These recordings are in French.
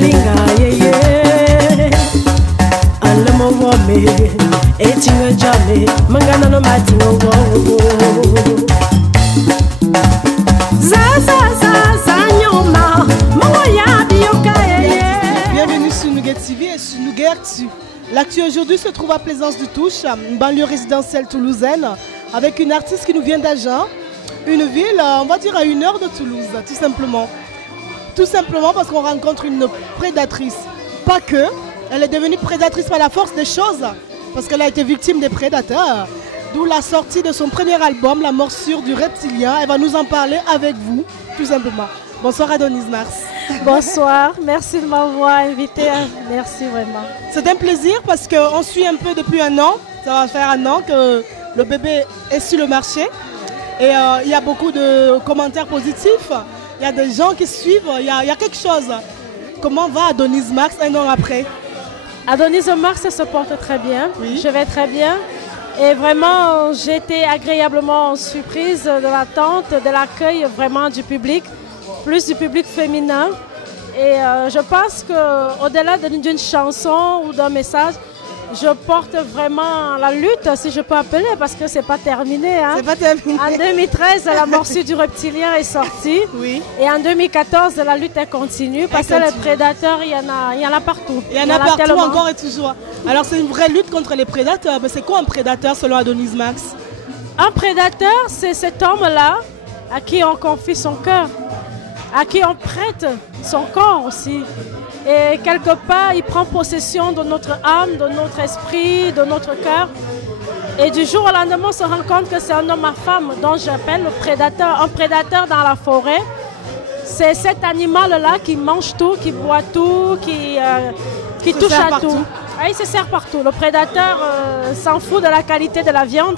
Linga ye alamo wome etinga jame mangana no matingo wo nyoma moya bioka ye. Bienvenue sur Nougat TV et sur Nougat Actu. L'actu aujourd'hui se trouve à Plaisance du Touche, une banlieue résidentielle toulousaine, avec une artiste qui nous vient d'Agen, une ville, on va dire à 1 heure de Toulouse, tout simplement. Tout simplement parce qu'on rencontre une prédatrice. Pas que, elle est devenue prédatrice par la force des choses, parce qu'elle a été victime des prédateurs. D'où la sortie de son premier album, La morsure du reptilien. Elle va nous en parler avec vous, tout simplement. Bonsoir Adonis Mars. Bonsoir, merci de m'avoir invité. Merci vraiment. C'est un plaisir parce qu'on suit un peu depuis 1 an. Ça va faire 1 an que le bébé est sur le marché. Et il y a beaucoup de commentaires positifs. Il y a des gens qui suivent. Il y a quelque chose. Comment va Adonis Mars 1 an après? Adonis Mars se porte très bien. Oui. Je vais très bien. Et vraiment, j'ai été agréablement surprise de l'attente, de l'accueil vraiment du public, plus du public féminin. Et je pense qu'au-delà d'une chanson ou d'un message, je porte vraiment la lutte, si je peux appeler, parce que c'est pas terminé. Hein. C'est pas terminé. En 2013, La morsure du reptilien est sortie. Oui. Et en 2014, la lutte est continue, parce que les prédateurs, il y en a partout. Il y en a partout tellement. Encore et toujours. Alors c'est une vraie lutte contre les prédateurs. Mais c'est quoi un prédateur selon Adonis Mars? Un prédateur, c'est cet homme-là à qui on confie son cœur, à qui on prête son corps aussi. Et quelque part, il prend possession de notre âme, de notre esprit, de notre cœur. Et du jour au lendemain, on se rend compte que c'est un homme à femme dont j'appelle le prédateur. Un prédateur dans la forêt, c'est cet animal-là qui mange tout, qui boit tout, qui touche à tout. Ah, il se sert partout. Le prédateur s'en fout de la qualité de la viande.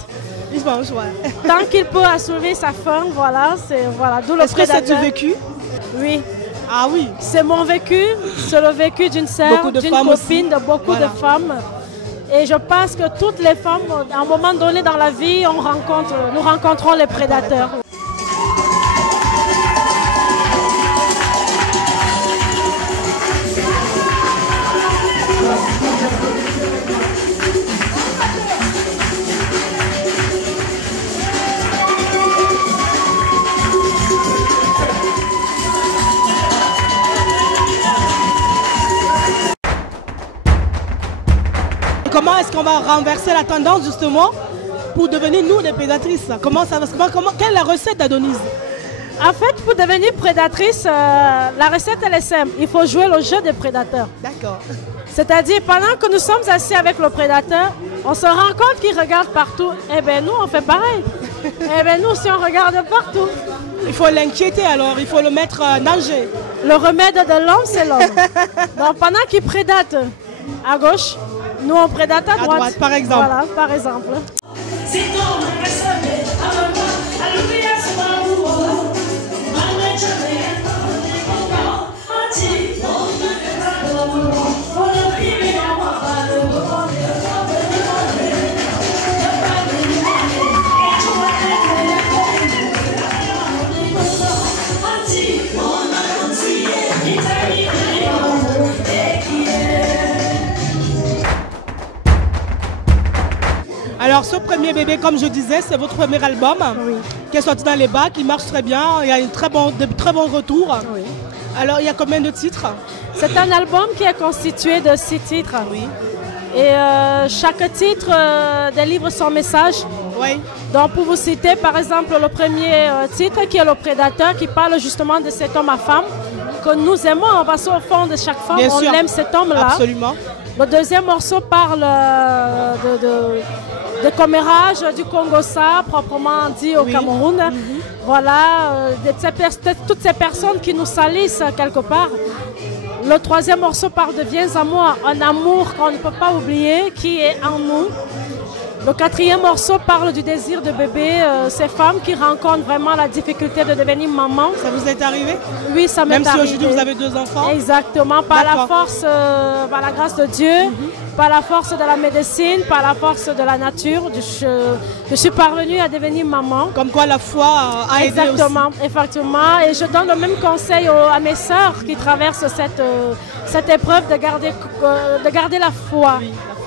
Il se mange, ouais. Tant qu'il peut assouvir sa faim, voilà, d'où le prédateur. Est-ce que c'est du vécu? Oui. Ah oui. C'est mon vécu, c'est le vécu d'une sœur, d'une copine, de beaucoup de femmes. Et je pense que toutes les femmes, à un moment donné dans la vie, nous rencontrons les prédateurs. Comment est-ce qu'on va renverser la tendance justement pour devenir nous des prédatrices? Comment ça va? Quelle est la recette d'Adonis? En fait, pour devenir prédatrice, la recette elle est simple. Il faut jouer le jeu des prédateurs. D'accord. C'est-à-dire, pendant que nous sommes assis avec le prédateur, on se rend compte qu'il regarde partout. Eh bien, nous, on fait pareil. Eh bien, nous aussi, on regarde partout. Il faut l'inquiéter alors, il faut le mettre en danger. Le remède de l'homme, c'est l'homme. Donc, pendant qu'il prédate à gauche, nous, on prédate à droite. Par exemple. Voilà, par exemple. Alors ce premier bébé, comme je disais, c'est votre premier album qui est sorti dans les bacs, qui marche très bien, il y a de très bons retours. Oui. Alors il y a combien de titres? C'est un album qui est constitué de 6 titres. Oui. Et chaque titre délivre son message. Oui. Donc pour vous citer par exemple le premier titre qui est Le Prédateur, qui parle justement de cet homme à femme que nous aimons, parce qu'au fond de chaque femme, on aime cet homme-là. Absolument. Le deuxième morceau parle de commérage du Congo-Ça, proprement dit au Cameroun. Voilà, toutes ces personnes qui nous salissent quelque part. Le troisième morceau parle de Viens à moi, un amour qu'on ne peut pas oublier, qui est en nous. Le quatrième morceau parle du désir de bébé, ces femmes qui rencontrent vraiment la difficulté de devenir maman. Ça vous est arrivé? Oui, ça m'est arrivé. Même si aujourd'hui vous avez 2 enfants? Exactement, par la force, par la grâce de Dieu. par la force de la médecine, par la force de la nature, je suis parvenue à devenir maman. Comme quoi la foi a aidé Exactement, aussi. effectivement. Et je donne le même conseil à mes sœurs qui traversent cette épreuve de garder la foi,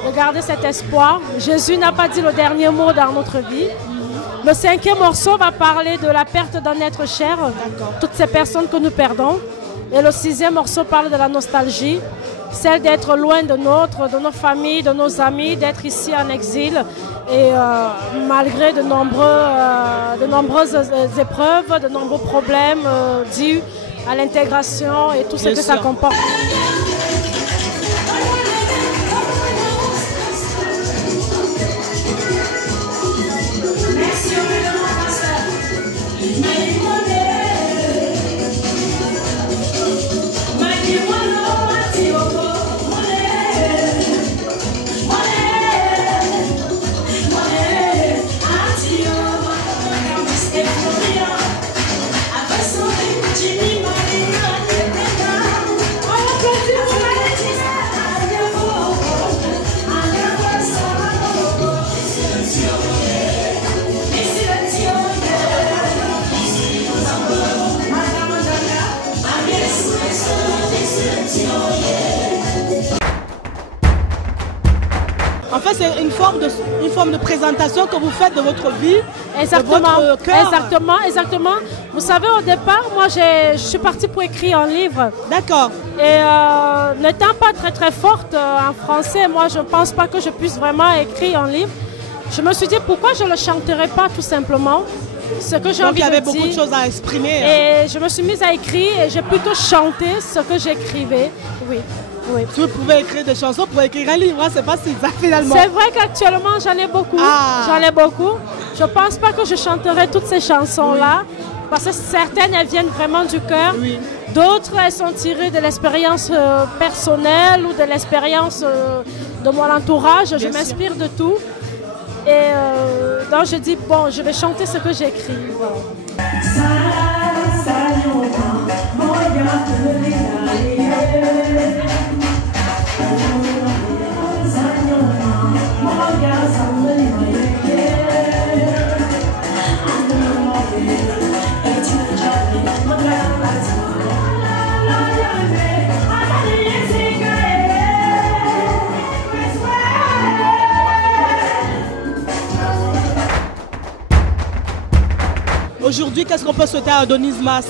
de garder cet espoir. Jésus n'a pas dit le dernier mot dans notre vie. Le 5e morceau va parler de la perte d'un être cher, toutes ces personnes que nous perdons. Et le 6e morceau parle de la nostalgie, celle d'être loin de nos familles, de nos amis, d'être ici en exil. Et malgré de nombreuses épreuves, de nombreux problèmes dus à l'intégration et tout ce que ça comporte. En fait, c'est une forme de présentation que vous faites de votre vie, exactement, de votre cœur. Exactement. Vous savez, au départ, moi, je suis partie pour écrire un livre. D'accord. Et n'étant pas très forte en français, moi, je ne pense pas que je puisse vraiment écrire un livre. Je me suis dit, pourquoi je ne le chanterais pas tout simplement, ce que j'ai envie de dire. Donc, il y avait beaucoup de choses à exprimer. Et je me suis mise à écrire et j'ai plutôt chanté ce que j'écrivais, oui. Oui. Si vous pouvez écrire des chansons pour écrire un livre, hein, c'est pas si ça finalement. C'est vrai qu'actuellement j'en ai beaucoup. J'en ai beaucoup. Je ne pense pas que je chanterai toutes ces chansons-là, parce que certaines elles viennent vraiment du cœur. Oui. D'autres elles sont tirées de l'expérience personnelle ou de l'expérience de mon entourage. Je m'inspire de tout. Et donc je dis bon, je vais chanter ce que j'écris. Voilà. Aujourd'hui, qu'est-ce qu'on peut souhaiter à Adonis Mas?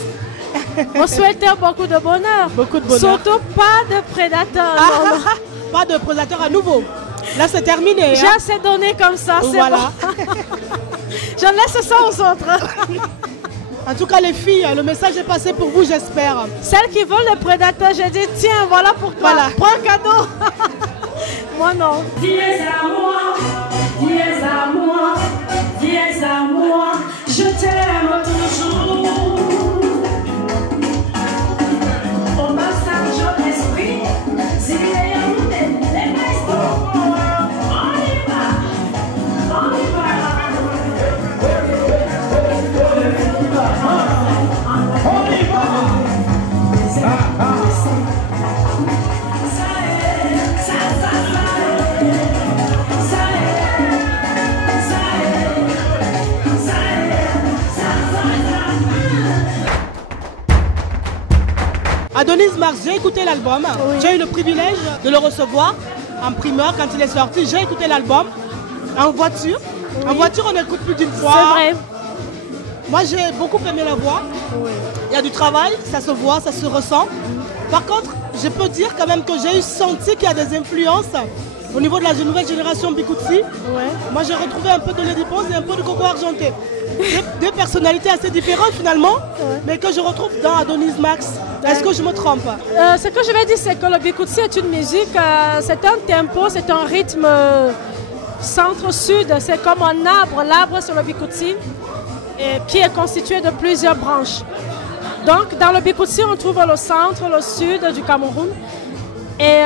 On souhaite beaucoup de bonheur. Beaucoup de bonheur. Surtout pas de prédateurs. Pas de prédateurs à nouveau. Là, c'est terminé. J'ai assez donné comme ça, c'est voilà. Bon. J'en laisse ça aux autres. En tout cas, les filles, le message est passé pour vous, j'espère. Celles qui veulent les prédateurs, j'ai dit, tiens, voilà pour toi. Voilà. Prends un cadeau. Moi, non. Viens à moi, viens à moi, viens à moi, je t'aime toujours. Au massage de l'esprit, c'est les maestros. On y va, on y va. On y va. Adonis Mars, j'ai écouté l'album. Oui. J'ai eu le privilège de le recevoir en primeur quand il est sorti. J'ai écouté l'album en voiture. Oui. En voiture, on écoute plus d'une fois. C'est vrai. Moi, j'ai beaucoup aimé la voix. Oui. Il y a du travail, ça se voit, ça se ressent. Par contre, je peux dire quand même que j'ai senti qu'il y a des influences au niveau de la nouvelle génération Bikutsi. Ouais. Moi, j'ai retrouvé un peu de Lady Pose et un peu de Coco Argenté. Deux personnalités assez différentes finalement, mais que je retrouve dans Adonis Max. Est-ce que je me trompe? Ce que je vais dire, c'est que le Bikutsi est une musique, c'est un tempo, c'est un rythme centre-sud. C'est comme un arbre, l'arbre sur le Bikutsi, qui est constitué de plusieurs branches. Donc dans le Bikutsi, on trouve le centre, le sud du Cameroun. Et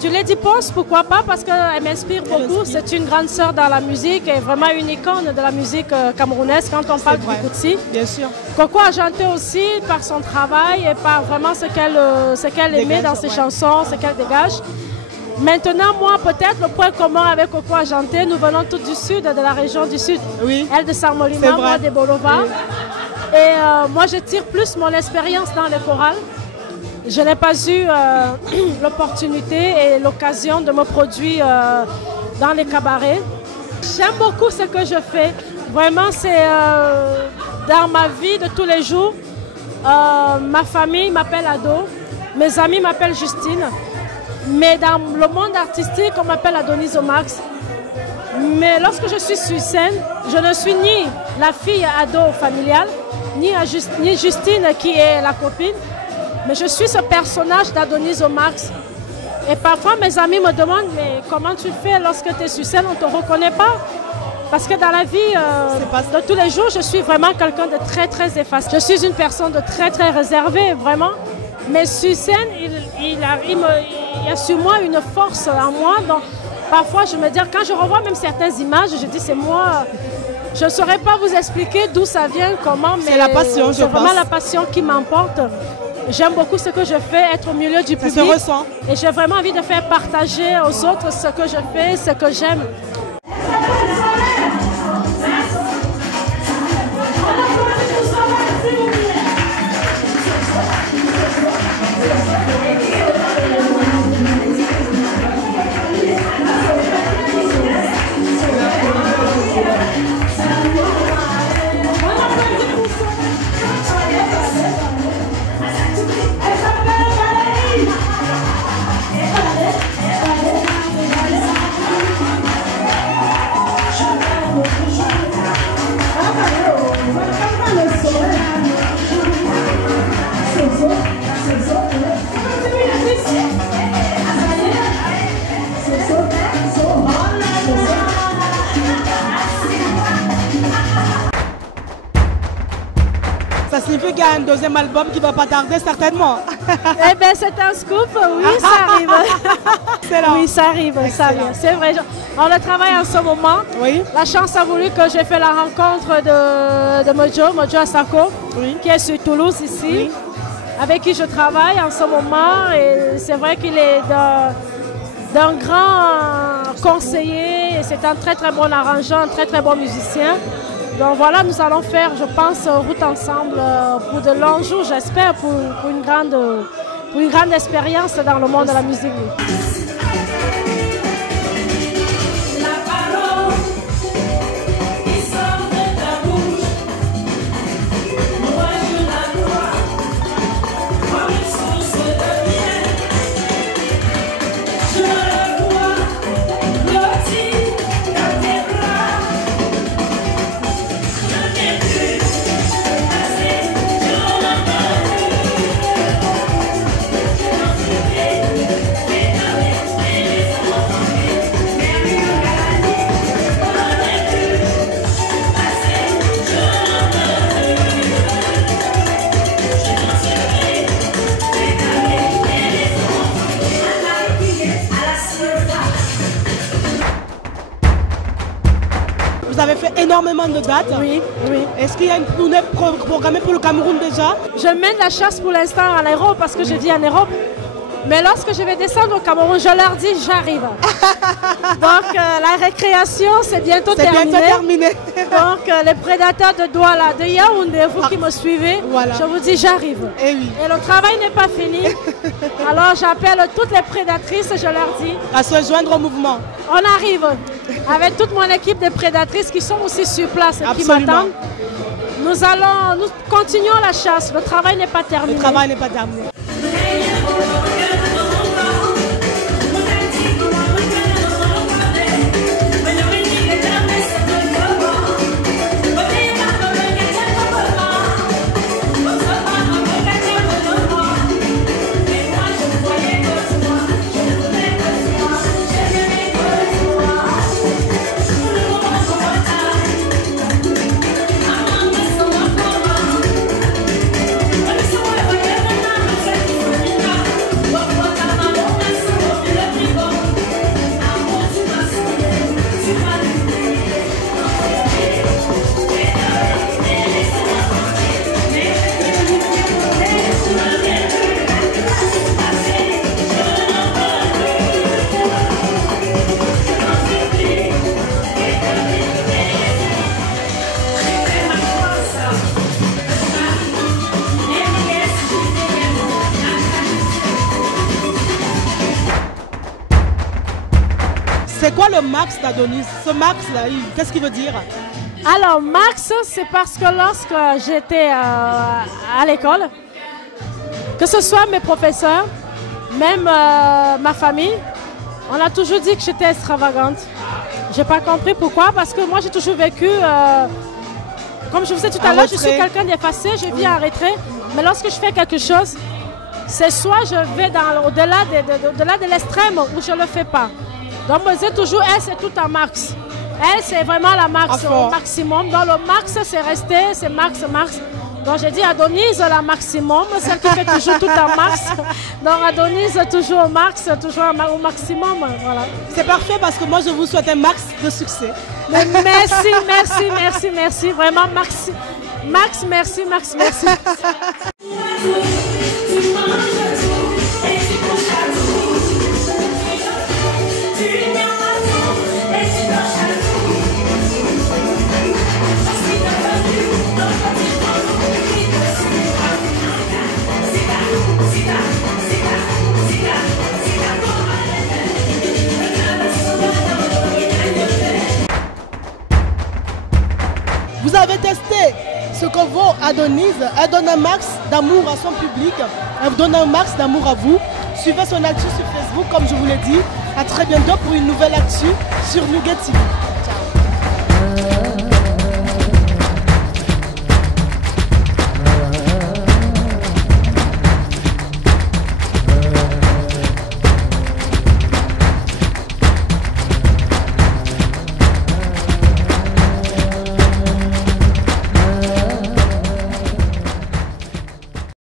du Lady Pose, pourquoi pas, parce qu'elle m'inspire beaucoup. C'est une grande sœur dans la musique et vraiment une icône de la musique camerounaise quand on parle du Bikutsi. Bien sûr. Coco Argenté aussi, par son travail et par vraiment ce qu'elle aimait dans ses chansons, ce qu'elle dégage. Maintenant, moi, peut-être le point commun avec Coco Ajanté, nous venons tous du sud, de la région du sud. Oui. Elle de Sarmolima, moi de Bolova. Oui. Et moi, je tire plus mon expérience dans les chorales. Je n'ai pas eu l'opportunité et l'occasion de me produire dans les cabarets. J'aime beaucoup ce que je fais. Vraiment, c'est dans ma vie de tous les jours. Ma famille m'appelle Ado, mes amis m'appellent Justine. Mais dans le monde artistique, on m'appelle Adonis Omax. Mais lorsque je suis sur scène, je ne suis ni la fille Ado familiale, ni Justine qui est la copine. Mais je suis ce personnage d'Adonis Omax. Et parfois, mes amis me demandent, mais comment tu fais lorsque tu es sur scène, on ne te reconnaît pas? Parce que dans la vie de tous les jours, je suis vraiment quelqu'un de très, très effacé. Je suis une personne de très, très réservée, vraiment. Mais sur scène, il y a sur moi une force en moi. Donc, parfois, je me dis, quand je revois même certaines images, je dis, c'est moi. Je ne saurais pas vous expliquer d'où ça vient, comment, mais c'est la passion, c'est vraiment la passion qui m'emporte. J'aime beaucoup ce que je fais, être au milieu du public. Ça se ressent. Et j'ai vraiment envie de faire partager aux autres ce que je fais, ce que j'aime. Ça signifie qu'il y a un deuxième album qui ne va pas tarder certainement. Eh bien, c'est un scoop, oui, ça arrive. Oui, ça arrive, ça arrive. C'est vrai. On le travaille en ce moment. Oui. La chance a voulu que j'ai fait la rencontre de Mojo Asako, oui, qui est sur Toulouse ici, oui, avec qui je travaille en ce moment. Et c'est vrai qu'il est d'un grand conseiller. C'est un très très bon arrangeur, un très très bon musicien. Donc voilà, nous allons faire, je pense, route ensemble pour de longs jours, j'espère, pour une grande expérience dans le monde de la musique. Vous avez fait énormément de dates. Oui, oui. Est-ce qu'il y a une tournée programmée pour le Cameroun déjà? Je mène la chasse pour l'instant en Europe parce que je vis en Europe. Mais lorsque je vais descendre au Cameroun, je leur dis j'arrive. Donc la récréation, c'est bientôt terminé. Donc les prédateurs de Douala, de Yaoundé, vous qui me suivez, voilà, je vous dis j'arrive. Et, oui, et le travail n'est pas fini. Alors j'appelle toutes les prédatrices, je leur dis à se joindre au mouvement. On arrive avec toute mon équipe de prédatrices qui sont aussi sur place et qui m'attendent. Nous continuons la chasse. Le travail n'est pas terminé. Le travail n'est pas terminé. quoi le max d'Adonis? Ce max-là, qu'est-ce qu'il veut dire? Alors, max, c'est parce que lorsque j'étais à l'école, que ce soit mes professeurs, même ma famille, on a toujours dit que j'étais extravagante. Je n'ai pas compris pourquoi, parce que moi j'ai toujours vécu, comme je vous disais tout à l'heure, je suis quelqu'un d'effacé, je vis en retrait, mais lorsque je fais quelque chose, c'est soit je vais au-delà de l'extrême ou je ne le fais pas. Donc moi je dis toujours, elle c'est tout un max. Elle c'est vraiment la max, au maximum. Donc le max c'est resté, c'est max. Donc j'ai dit Adonis la maximum, celle qui fait toujours tout un max. Donc Adonis toujours au max, toujours au maximum. Voilà. C'est parfait parce que moi je vous souhaite un max de succès. Mais merci. Vraiment merci. Merci. Vous avez testé ce que vaut Adonis. Elle donne un max d'amour à son public. Elle donne un max d'amour à vous. Suivez son actu sur Facebook, comme je vous l'ai dit. À très bientôt pour une nouvelle actu sur Nougat TV. Ciao.